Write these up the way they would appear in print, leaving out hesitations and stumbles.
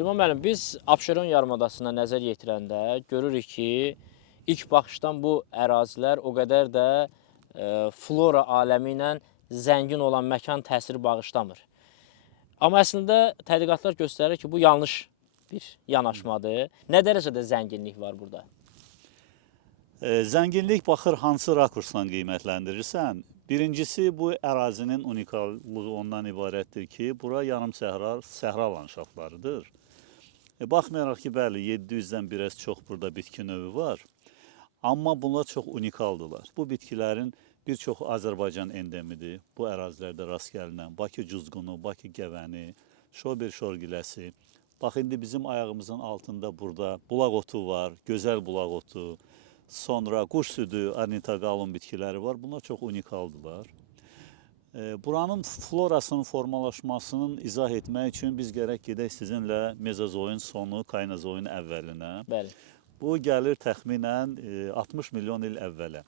Elman müəllim, biz Abşeron yarımadasına nəzər yetirəndə görürük ki, ilk baxışdan bu ərazilər o qədər də flora aləmi ilə zəngin olan məkan təsiri bağışlamır. Amma əslində tədqiqatlar göstərir ki, bu yanlış bir yanaşmadır. Nə dərəcədə zənginlik var burada? Zənginlik baxır hansı rakursdan qiymətləndirirsən. Birincisi, bu ərazinin unikallığı ondan ibarətdir ki, bura yarım səhra landşaftlarıdır. Baxmayaraq ki, bəli, 700-dən biraz çox burada bitki növü var. Amma bunlar çox unikaldırlar. Bu bitkilərin bir çoxu Azərbaycan endemidir. Bu ərazilərdə rast gəlinən Bakı cuzqunu, Bakı gəvəni, şobir şorgiləsi. Bax, indi bizim ayağımızın altında burada bulaq otu var, gözəl bulaq otu. Sonra quş südü, ornitogalon bitkiləri var. Bunlar çox unikaldırlar. Buranın florasının formalaşmasının izah etmək üçün biz gərək gedək sizinlə mezozoyun sonu, kaynozoyun əvvəlinə. Bəli. Bu gəlir təxminən 60 milyon il əvvələ.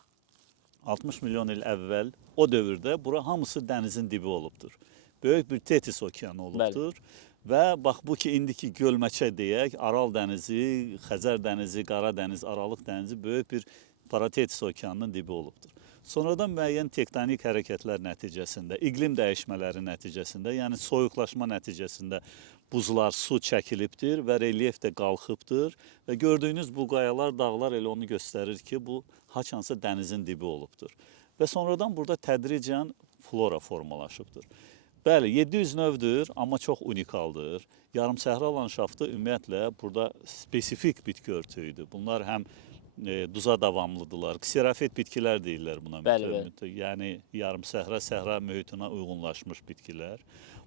60 milyon il əvvəl o dövrdə bura hamısı dənizin dibi olubdur. Böyük bir Tetis okeanı olubdur. Bəli. Və bax bu ki, indiki gölməçə deyək, Aral dənizi, Xəzər dənizi, Qara dəniz, Aralıq dənizi böyük bir Paratetis okeanının dibi olubdur. Sonradan müəyyən tektonik hərəkətlər nəticəsində, iqlim dəyişmələri nəticəsində, yəni soyuqlaşma nəticəsində buzlar, su çəkilibdir və relyef də qalxıbdır. Və gördüyünüz bu qayalar, dağlar elə onu göstərir ki, bu haçansa dənizin dibi olubdur. Və sonradan burada tədricən flora formalaşıbdır. Bəli, 700 növdür, amma çox unikaldır. Yarım səhra landşaftı ümumiyyətlə burada spesifik bitki örtüyüdür. Bunlar həm duza davamlıdırlar. Kserofit bitkilər deyirlər buna. Bəli. Yəni yarım səhra, səhra mühitinə uyğunlaşmış bitkilər.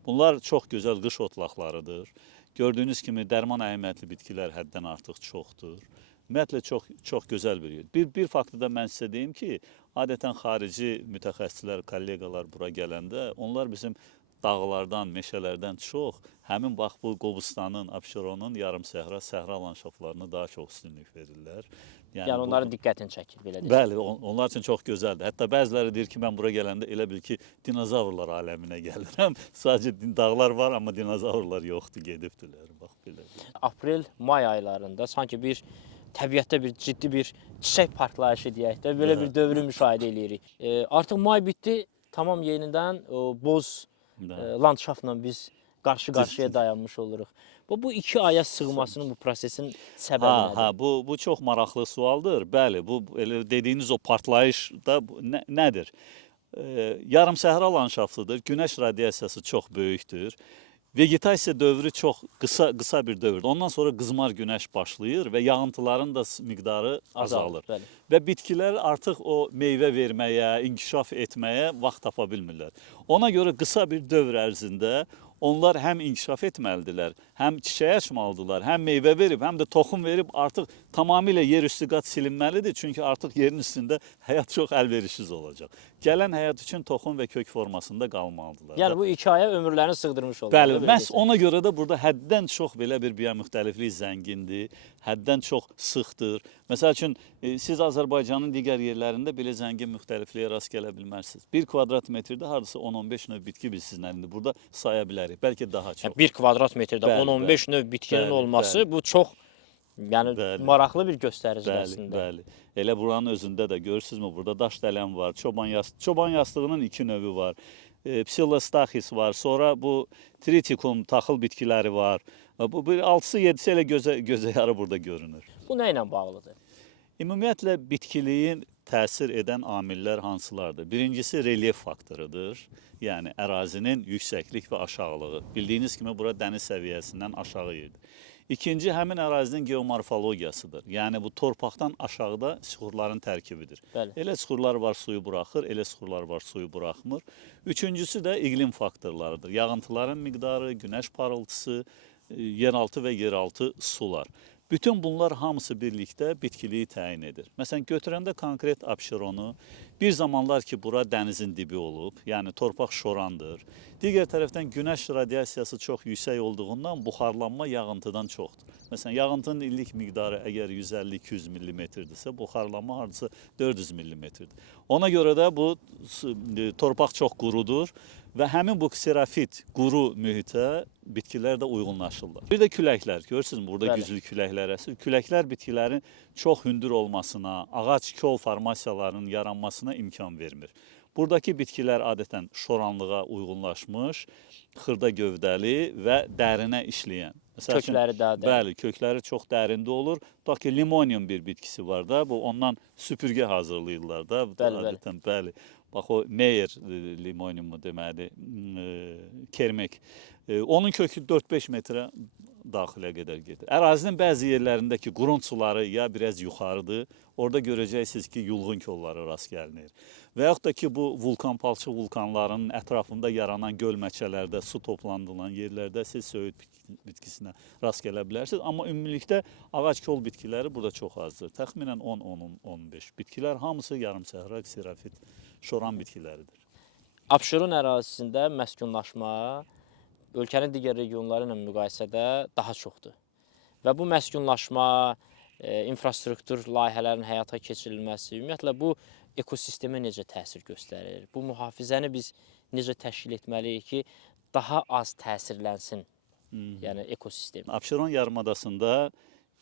Bunlar çox gözəl qış otlaqlarıdır. Gördüyünüz kimi dərman əhəmiyyətli bitkilər həddən artıq çoxdur. Ümumiyyətlə çox gözəl bir yer. Bir faktı da mən sizə deyim ki, adətən xarici mütəxəssislər, kolleqalar bura gələndə onlar bizim dağlardan, meşələrdən çox həmin bax bu Qobustanın, Abşeronun yarım səhra, səhra landşaftlarına daha çox üstünlük verirlər. Yəni onların diqqətini çəkir, belə deyək. Bəli, onlar üçün çox gözəldir. Hətta bəziləri deyir ki, mən bura gələndə elə bil ki, dinozavrlar aləminə gəlirəm. Sadəcə dağlar var, amma dinozavrlar yoxdur, gedibdilər. Bax belə. Aprel-may aylarında sanki bir təbiətdə ciddi bir çiçək partlayışı deyək də, belə bir dövrü müşahidə edirik. Artıq may bitdi, tamam yenidən boz landşaftla biz qarşı-qarşıya dayanmış oluruq. Bu 2 aya sığmasının, bu prosesin səbəbi nədir? Bu çox maraqlı sualdır. Bəli, bu elə dediyiniz o partlayış da nədir? Yarım səhra landşaftıdır, günəş radiasiyası çox böyükdür. Vegetasiya dövrü çox qısa bir dövrdür. Ondan sonra qızmar günəş başlayır və yağıntıların da miqdarı azalır. Və bitkilər artıq o meyvə verməyə, inkişaf etməyə vaxt tapa bilmirlər. Ona görə qısa bir dövr ərzində onlar həm inkişaf etməlidirlər, həm çiçək açmalıdırlar, həm meyvə verib, həm də toxum verib artıq tamamilə yerüstü qat silinməlidir. Çünki artıq yerin üstündə həyat çox əlverişsiz olacaq. Gələn həyat üçün toxum və kök formasında qalmalıdırlar. Yəni bu 2 aya ömürlərini sığdırmış olurlar. Bəli, məhz ona görə də burada həddən çox belə bir biomüxtəliflik zəngindir, həddən çox sıxdır. Məsəl üçün, siz Azərbaycanın digər yerlərində belə zəngin müxtəlifliyə rast gələ bilmərsiniz. 1 kvadrat metrdə hardasa 10-15 növ bitki biz sizinlə burada saya bilərik, bəlkə daha çox. 1 kvadrat metrdə 10-15 növ bitkinin olması bu çox maraqlı bir göstəricidir əslində. Bəli. Elə buranın özündə də görürsünüzmü, burada daş dələn var, çoban yastığının 2 növü var. Psilostachys var, sonra bu tritikum, taxıl bitkiləri var. Bu 6-sı 7-si elə gözə yarı burada görünür. Bu nə ilə bağlıdır? Ümumiyyətlə bitkiliyin təsir edən amillər hansılardır? Birincisi relyef faktorudur. Yəni ərazinin yüksəklik və aşağılığı. Bildiyiniz kimi bura dəniz səviyyəsindən aşağı yerdir. İkinci, həmin ərazinin geomorfologiyasıdır. Yəni bu torpaqdan aşağıda süxurların tərkibidir. Bəli. Elə süxurlar var suyu buraxır, elə süxurlar var suyu buraxmır. Üçüncüsü də iqlim faktorlarıdır. Yağıntıların miqdarı, günəş parıltısı, yeraltı və yeraltı sular. Bütün bunlar hamısı birlikdə bitkiliyi təyin edir. Məsələn, götürəndə konkret Abşeronu, Bir zamanlar ki bura dənizin dibi olub, yəni torpaq şorandır. Digər tərəfdən günəş radiasiyası çox yüksək olduğundan buxarlanma yağıntıdan çoxdur. Məsələn, yağıntının illik miqdarı əgər 150-200 millimetrdirsə, buxarlanma hardasa 400 millimetrdir. Ona görə də bu torpaq çox qurudur və həmin bu kserofit quru mühitə bitkilər də uyğunlaşırlar. Bir də küləklər, görürsünüzmü burada Bəli. güclü küləklər əsir. Küləklər bitkilərin çox hündür olmasına, ağac kol formasiyalarının yaranmasına imkan vermir. Buradakı bitkilər adətən şoranlığa uyğunlaşmış, xırda gövdəli və dərinə işləyən. Məsəl üçün, Kökləri daha dərin. Bəli, kökləri çox dərində olur. Tutaq ki, limonium bir bitkisi var da, bu ondan süpürgə hazırlayırlar da. Bəli, Adətən, bəli. Bax o Meyer limoniumu deməli, kermek. Onun kökü 4-5 metrə daxilə qədər gedir. Ərazinin bəzi yerlərindəki qurunç suları ya biraz yuxarıdır. Orada görəcəksiniz ki, yulğun kollara rast gəlinir. Və yaxud da ki, bu vulkan, palçıq vulkanlarının ətrafında yaranan gölməçələrdə, su toplandılan yerlərdə siz söyüd bitkisinə rast gələ bilərsiniz. Amma ümumilikdə ağac kol bitkiləri burada çox azdır. Təxminən 10-15 bitkilər hamısı yarımsəhra, kserofit, şoran bitkiləridir. Abşeron ərazisində məskunlaşma ölkənin digər regionları ilə müqayisədə daha çoxdur. Və bu məskunlaşma, infrastruktur layihələrinin həyata keçirilməsi, ümumiyyətlə bu ekosistemə necə təsir göstərir? Bu mühafizəni biz necə təşkil etməliyik ki, daha az təsirlənsin, yəni ekosistem? Abşeron yarımadasında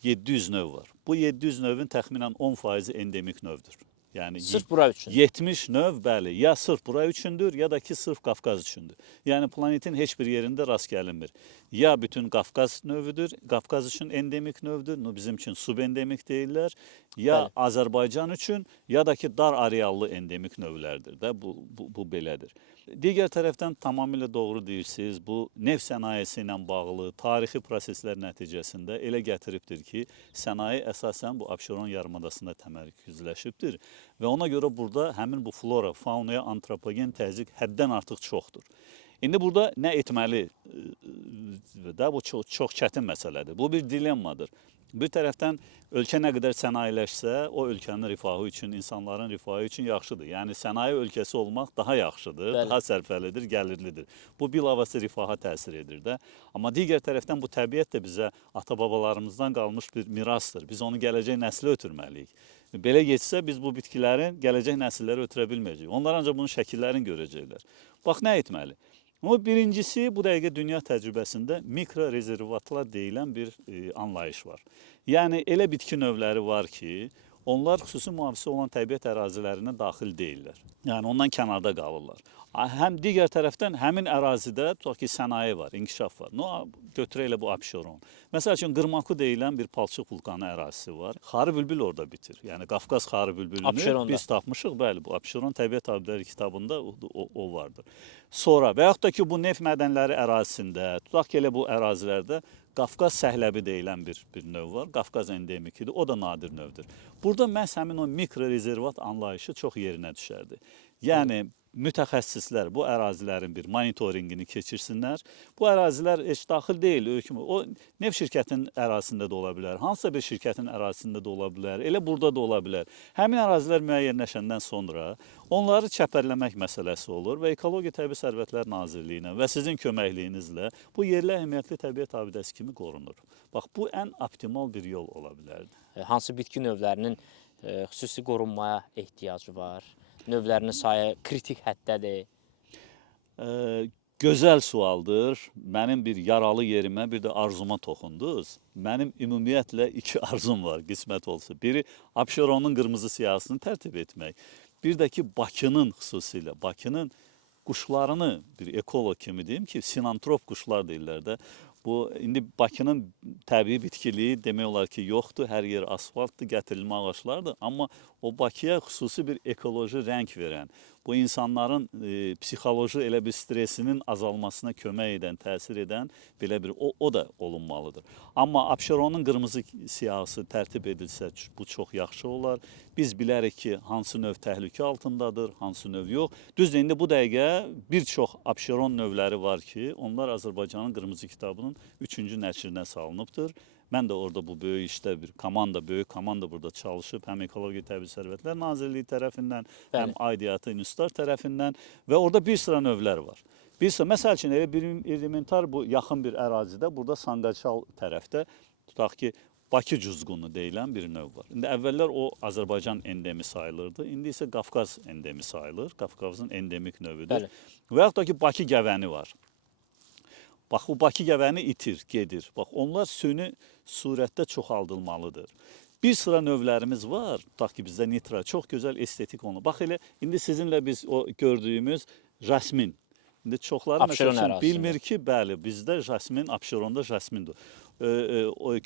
700 növ var. Bu 700 növün təxminən 10% endemik növdür. Yəni Sırf bura üçün. 70 növ, bəli, ya sırf bura üçündür, ya da ki sırf Qafqaz üçündür. Yəni planetin heç bir yerində rast gəlinmir. Ya bütün Qafqaz növüdür, Qafqaz üçün endemik növdür, bizim üçün subendemik deyirlər. Ya Bəli. Azərbaycan üçün, ya da ki dar areallı endemik növlərdir də, bu belədir. Digər tərəfdən tamamilə doğru deyirsiniz, bu neft sənayesi ilə bağlı tarixi proseslər nəticəsində elə gətiribdir ki, sənaye əsasən bu Abşeron yarımadasında təmərküzləşibdir və ona görə burada həmin bu flora, faunaya antropogen təzyiq həddən artıq çoxdur. İndi burada nə etməli də bu çox çətin məsələdir. Bu bir dilemmadır. Bir tərəfdən ölkə nə qədər sənayeləşsə, o ölkənin rifahı üçün, insanların rifahı üçün yaxşıdır. Yəni sənaye ölkəsi olmaq daha yaxşıdır, Bəli. daha sərfəlidir, gəlirlidir. Bu bilavasitə rifaha təsir edir də. Amma digər tərəfdən bu təbiət də bizə ata-babalarımızdan qalmış bir mirasdır. Biz onu gələcək nəslə ötürməliyik. Belə getsə biz bu bitkilərin gələcək nəsillərə ötürə bilməyəcəyik. Onlar ancaq bunun şəkillərini görəcəklər. Bax, nə etməli? Ama birincisi bu dəqiqə dünya təcrübəsində mikro rezervatlar deyilən bir anlayış var. Yəni elə bitki növləri var ki, onlar xüsusi mühafizə olan təbiət ərazilərinə daxil deyirlər. Yəni ondan kənarda qalırlar. Həm digər tərəfdən həmin ərazidə tutaq ki, sənaye var, inkişaf var. Götürək elə bu Abşeron. Məsəl üçün Qırmaku deyilən bir palçıq vulkanı ərazisi var. Xarı bülbül orada bitir. Yəni Qafqaz xarı bülbülünü Abşeronda. biz tapmışıq. Bəli, bu Abşeron təbiət abidələri kitabında o vardır. Sonra və yaxud da ki, bu neft mədənləri ərazisində, tutaq ki, elə bu ərazilərdə Qafqaz səhləbi deyilən bir növ var. Qafqaz endemikidir, o da nadir növdür. Burada məhz həmin o mikro rezervat anlayışı çox yerinə düşərdi. Yəni mütəxəssislər bu ərazilərin bir monitorinqini keçirsinlər. Bu ərazilər heç daxil deyil, o neft şirkətinin ərazisində də ola bilər, hansısa bir şirkətin ərazisində də ola bilər, elə burada da ola bilər. Həmin ərazilər müəyyənləşəndən sonra onları çəpərləmək məsələsi olur və Ekologiya Təbii Sərvətlər Nazirliyinə və sizin köməkliyinizlə bu yerli əhəmiyyətli təbiət abidəsi kimi qorunur. Bax, bu ən optimal bir yol ola bilərdi. Hansı bitki növlərinin xüsusi qorunmaya ehtiyacı var? Növlərinin sayı kritik həddədir. Gözəl sualdır. Mənim bir yaralı yerimə, bir də arzuma toxundunuz. Mənim ümumiyyətlə 2 arzum var, qismət olsa. Biri Abşeronun qırmızı siyahısını tərtib etmək. Bir də ki, Bakının xüsusilə, Bakının quşlarını bir ekoloq kimi deyim ki, sinantrop quşlar deyirlər də. Bu, indi Bakının təbii bitkiliyi demək olar ki, yoxdur. Hər yer asfaltdır, gətirilmə ağaçlardır. Amma o Bakıya xüsusi bir ekoloji rəng verən, bu insanların psixoloji elə bir stresinin azalmasına kömək edən, təsir edən belə bir, o da olunmalıdır. Amma Abşeronun qırmızı siyahısı tərtib edilsə bu çox yaxşı olar. Biz bilərik ki, hansı növ təhlükə altındadır, hansı növ yox. Düzdür, indi bu dəqiqə bir çox Abşeron növləri var ki, onlar Azərbaycanın qırmızı kitabının 3-cü nəşrinə salınıbdır. Mən də orada bu böyük işdə böyük komanda burada çalışıb, həm Ekologiya Təbii Sərvətlər Nazirliyi tərəfindən, həm Bəli. aidiyyatı institutlar tərəfindən və orada bir sıra növlər var. Bir sıra, məsəl üçün elə bir elementar bu yaxın bir ərazidə, burada Sanqaçal tərəfdə tutaq ki, Bakı cuzqunu deyilən bir növ var. İndi əvvəllər o Azərbaycan endemi sayılırdı. İndi isə Qafqaz endemi sayılır. Qafqazın endemik növüdür. Bəli. Və yaxud da ki, Bakı gəvəni var. Bax, bu Bakı gəvəni itir, gedir. Bax, onlar süni surətdə çoxaldılmalıdır. Bir sıra növlərimiz var. Tutaq ki, bizdə nitra çox gözəl estetik olunur. Bax, elə indi sizinlə biz o gördüyümüz jasmin. İndi çoxları Abşeron məsəl üçün ərazisində. bilmir ki, bəli, bizdə jasmin, Abşeronda jasmindir.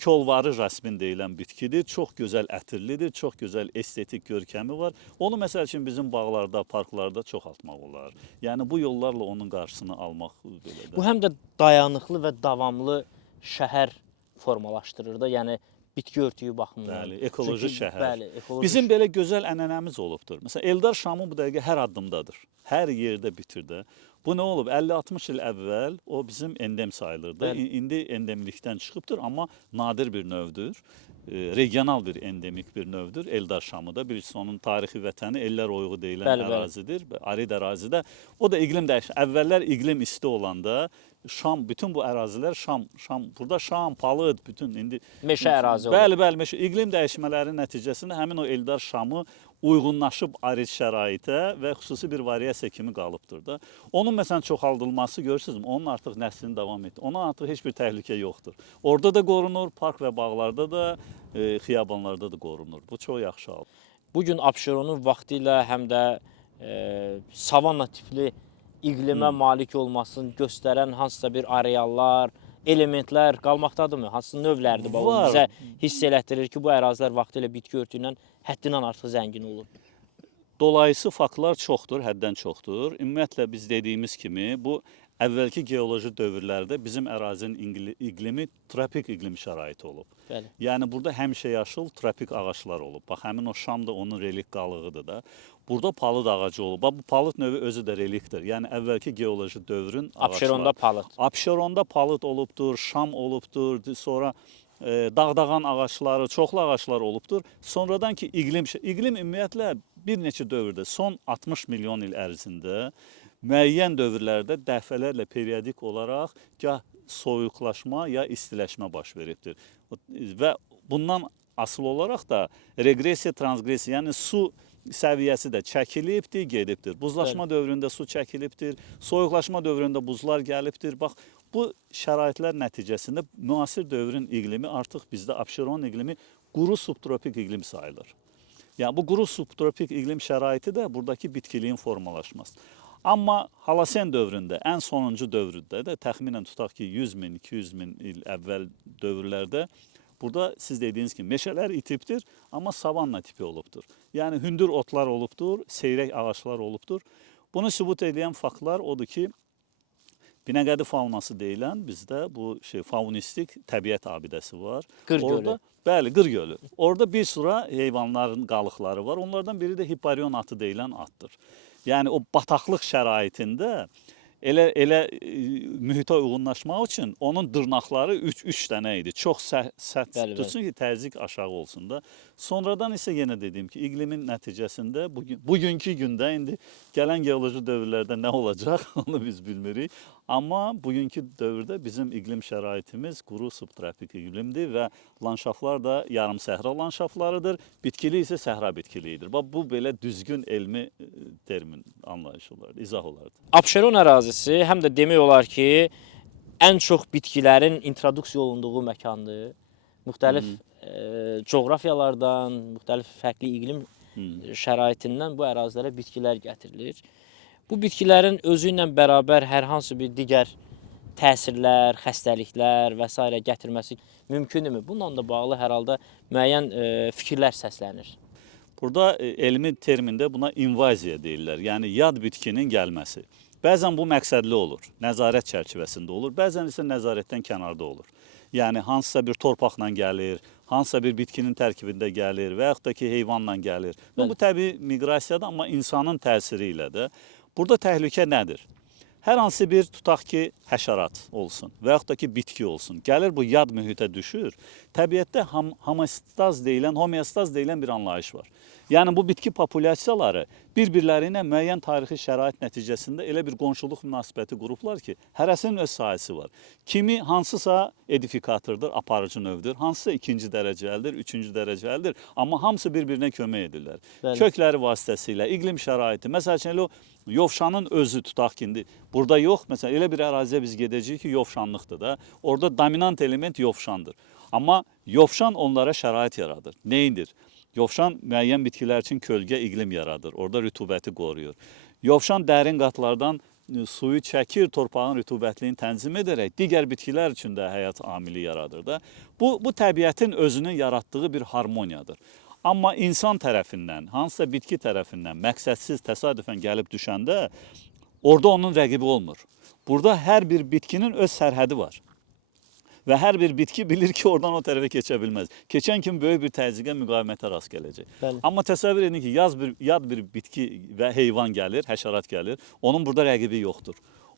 Kolvarı jasmin deyilən bitkidir. Çox gözəl ətirlidir, çox gözəl estetik görkəmi var. Onu məsəl üçün bizim bağlarda, parklarda çoxaltmaq olar. Yəni bu yollarla onun qarşısını almaq belə də. Bu həm də dayanıqlı və davamlı şəhər formalaşdırır da, yəni bitki örtüyü baxımından. Bəli, ekoloji şəhər. Bəli, ekoloji Bizim belə gözəl ənənəmiz olubdur. Məsələn, Eldar şamı bu dəqiqə hər addımdadır. Hər yerdə bitir də. Bu nə olub? 50-60 il əvvəl o bizim endem sayılırdı. Bəli. İndi endemlikdən çıxıbdır, amma nadir bir növdür. Regional bir endemik bir növdür. Eldar şamı da birisi onun tarixi vətəni Ellər oyuğu deyilən Bəli, bəli. ərazidir. Arid ərazidə. O da iqlim dəyişir. Əvvəllər iqlim isti olanda Şam, bütün bu ərazilər burada Şam, palıd, bütün indi meşə ərazi olur. Bəli, meşə. İqlim dəyişmələri nəticəsində həmin o Eldar şamı uyğunlaşıb arid şəraitə və xüsusi bir variasiya kimi qalıbdır da. Onun məsələn çoxaldılması görürsünüzmü? Onun artıq nəslini davam etdi. Ona artıq heç bir təhlükə yoxdur. Orada da qorunur, park və bağlarda da, xiyabanlarda da qorunur. Bu çox yaxşı haldır. Bu gün Abşeronun vaxtilə həm də savanna tipli iqlimə malik olmasını göstərən hansısa bir areallar, elementlər qalmaqdadırmı? Hansı növlərdir? O Var. bizə hiss elətdirir ki, bu ərazilər vaxtilə bitki örtüyündən həddindən artıq zəngin olur. Dolayısı faktlar çoxdur, həddən çoxdur. Ümumiyyətlə biz dediyimiz kimi bu əvvəlki geoloji dövrlərdə bizim ərazinin iqlimi tropik iqlim şəraiti olub. Bəli. Yəni burada həmişə yaşıl tropik ağaclar olub. Bax həmin o Şam da onun relik qalığıdır da. Burada palıd ağacı olub. Bax bu palıd növü özü də relikdir. Yəni əvvəlki geoloji dövrün ağacları. Abşeronda palıd. Abşeronda palıd olubdur, Şam olubdur, sonra dağdağan ağacları, çoxlu ağaclar olubdur. Sonradan ki iqlim ümumiyyətlə bir neçə dövrdə son 60 milyon il ərzində müəyyən dövrlərdə dəfələrlə periodik olaraq gah soyuqlaşma ya istiləşmə baş veribdir. Və bundan asıl olaraq da reqressiya, transqressiya, yəni su səviyyəsi də çəkilibdir, gedibdir. Buzlaşma dövründə su çəkilibdir, soyuqlaşma dövründə buzlar gəlibdir. Bax, bu şəraitlər nəticəsində müasir dövrün iqlimi artıq bizdə Abşeron iqlimi quru subtropik iqlim sayılır. Yəni bu quru subtropik iqlim şəraiti də buradakı bitkiliyin formalaşması. Amma Halasen dövründə, ən sonuncu dövrdə də təxminən tutaq ki 100 min, 200 min il əvvəl dövrlərdə burada siz dediyiniz kimi meşələr itibdir, amma savanna tipi olubdur. Yəni hündür otlar olubdur, seyrək ağaclar olubdur. Bunu sübut edən faktlar odur ki, Binəqədi faunası deyilən bizdə bu faunistik təbiət abidəsi var. Qır gölü. Orada, bəli, Qır gölü. Orada bir sıra heyvanların qalıqları var. Onlardan biri də Hipparion atı deyilən atdır. Yəni o bataqlıq şəraitində elə mühitə uyğunlaşmaq üçün onun dırnaqları 3 dənə idi. Çox sərt tutsun ki, təzyiq aşağı olsun da. Sonradan isə yenə dediyim ki, iqlimin nəticəsində bugünkü gündə indi gələn geoloji dövrlərdə nə olacaq onu biz bilmirik. Amma bugünkü dövrdə bizim iqlim şəraitimiz quru subtropik iqlimdir və landşaflar da yarım səhra landşaflarıdır. Bitkili isə səhra bitkiliyidir. Bax, bu belə düzgün elmi termin anlayış olardı, izah olardı. Abşeron ərazisi həm də demək olar ki, ən çox bitkilərin introduksiya olunduğu məkandır. Müxtəlif coğrafiyalardan, müxtəlif fərqli iqlim şəraitindən bu ərazilərə bitkilər gətirilir. Bu bitkilərin özü ilə bərabər hər hansı bir digər təsirlər, xəstəliklər və s. gətirməsi mümkündürmü? Bununla da bağlı hər halda müəyyən fikirlər səslənir. Burada elmi termində buna invaziya deyirlər, yəni yad bitkinin gəlməsi. Bəzən bu məqsədli olur, nəzarət çərçivəsində olur, bəzən isə nəzarətdən kənarda olur. Yəni hansısa bir torpaqla gəlir, hansısa bir bitkinin tərkibində gəlir və yaxud da ki heyvanla gəlir. Bu təbii miqrasiyadır, amma insanın təsiri ilə də. Burada təhlükə nədir? Hər hansı bir tutaq ki həşərat olsun və yaxud da ki bitki olsun. Gəlir bu yad mühitə düşür. Təbiətdə homeostaz deyilən bir anlayış var. Yəni bu bitki populyasiyaları bir-birləri ilə müəyyən tarixi şərait nəticəsində elə bir qonşuluq münasibəti qurublar ki, hərəsinin öz sahəsi var. Kimi hansısa edifikatordur, aparıcı növdür, hansısa ikinci dərəcəlidir, üçüncü dərəcəlidir, amma hamısı bir-birinə kömək edirlər. Bəli. Kökləri vasitəsilə, iqlim şəraiti, məsəl üçün elə o yovşanın özü tutaq ki, indi burada yox, məsələn elə bir əraziyə biz gedəcəyik ki, yovşanlıqdır da, orada dominant element yovşandır. Amma yovşan onlara şərait yaradır. Neyindir? Yovşan müəyyən bitkilər üçün kölgə iqlim yaradır, orada rütubəti qoruyur. Yovşan dərin qatlardan suyu çəkir, torpağın rütubətliyini tənzim edərək digər bitkilər üçün də həyat amili yaradır da. Bu təbiətin özünün yaratdığı bir harmoniyadır. Amma insan tərəfindən, hansısa bitki tərəfindən məqsədsiz təsadüfən gəlib düşəndə orada onun rəqibi olmur. Burada hər bir bitkinin öz sərhədi var. Və hər bir bitki bilir ki, oradan o tərəfə keçə bilməz. Keçən kimi böyük bir təzyiqə, müqavimətə rast gələcək. Bəli. Amma təsəvvür edin ki, yad bir bitki və heyvan gəlir, həşərat gəlir, onun burada rəqibi yoxdur.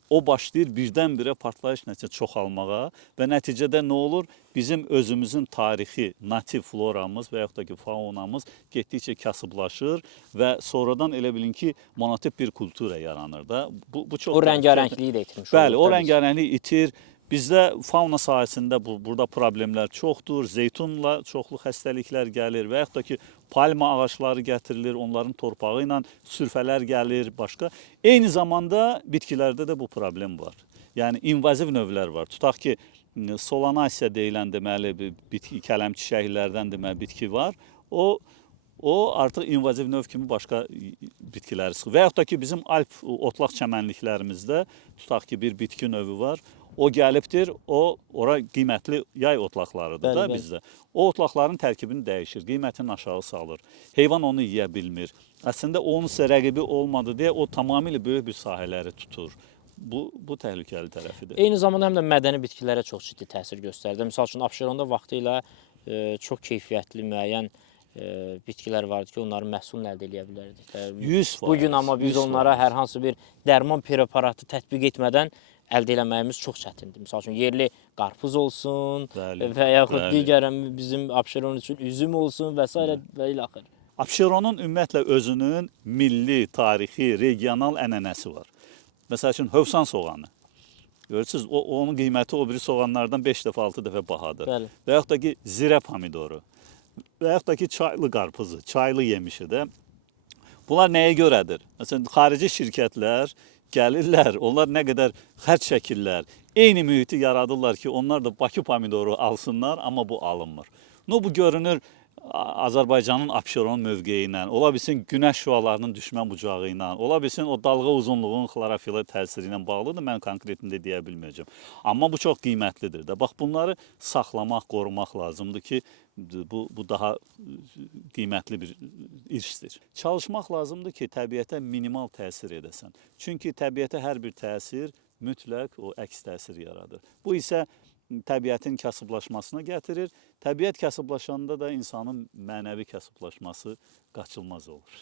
O başlayır birdən-birə partlayış nəticəsində çoxalmağa və nəticədə nə olur? Bizim özümüzün tarixi, nativ floramız və yaxud da ki, faunamız getdikcə kasıblaşır və sonradan elə bilin ki, monotip bir kultura yaranır da. Bu çox O rəngarəngliyi də itirmiş olur. Bəli, o təbii ki. rəngarənglik itir. Bizdə fauna sahəsində burada problemlər çoxdur. Zeytunla çoxlu xəstəliklər gəlir və yaxud da ki, palma ağacları gətirilir, onların torpağı ilə sürfələr gəlir, başqa. Eyni zamanda bitkilərdə də bu problem var. Yəni invaziv növlər var. Tutaq ki, solanasiya deyilən deməli bitki, kələm çiçəklərdən deməli bitki var. O artıq invaziv növ kimi başqa bitkiləri sıxır. Və yaxud da ki, bizim alp otlaq çəmənliklərimizdə tutaq ki, bir bitki növü var. O gəlibdir, ora qiymətli yay otlaqlarıdır da bizdə. O otlaqların tərkibini dəyişir, qiymətini aşağı salır. Heyvan onu yeyə bilmir. Əslində onun isə rəqibi olmadı deyə o tamamilə böyük bir sahələri tutur. Bu təhlükəli tərəfidir. Eyni zamanda həm də mədəni bitkilərə çox ciddi təsir göstərdi. Misal üçün Abşeronda vaxtilə çox keyfiyyətli müəyyən bitkilər vardı ki, onların məhsulunu əldə edə bilərdik. 100%. Bugün amma biz onlara hər hansı bir dərman preparatı tətbiq etmədən əldə eləməyimiz çox çətindir. Misal üçün yerli qarpız olsun və yaxud digər bizim Abşeron üçün üzüm olsun və s. və ilə axır. Abşeronun ümumiyyətlə özünün milli, tarixi, regional ənənəsi var. Məsəl üçün Hövsan soğanı. Görürsünüz, onun qiyməti o biri soğanlardan 5 dəfə, 6 dəfə bahadır. Bəli. Və yaxud da ki, zirə pomidoru. Və yaxud da ki, çaylı qarpızı, çaylı yemişi də. Bunlar nəyə görədir? Məsələn, xarici şirkətlər gəlirlər, onlar nə qədər xərc çəkirlər, eyni mühiti yaradırlar ki, onlar da Bakı pomidoru alsınlar, amma bu alınmır. Bu görünür Azərbaycanın Abşeron mövqeyi ilə, ola bilsin günəş şüalarının düşmən bucağı ilə, ola bilsin o dalğa uzunluğunun xlorofila təsiri ilə bağlıdır, mən konkretində deyə bilməyəcəm. Amma bu çox qiymətlidir də. Bax, bunları saxlamaq, qorumaq lazımdır ki, bu daha qiymətli bir irsdir. Çalışmaq lazımdır ki, təbiətə minimal təsir edəsən. Çünki təbiətə hər bir təsir mütləq o əks təsir yaradır. Bu isə təbiətin kasıblaşmasına gətirir. Təbiət kasıblaşanda da insanın mənəvi kasıblaşması qaçılmaz olur.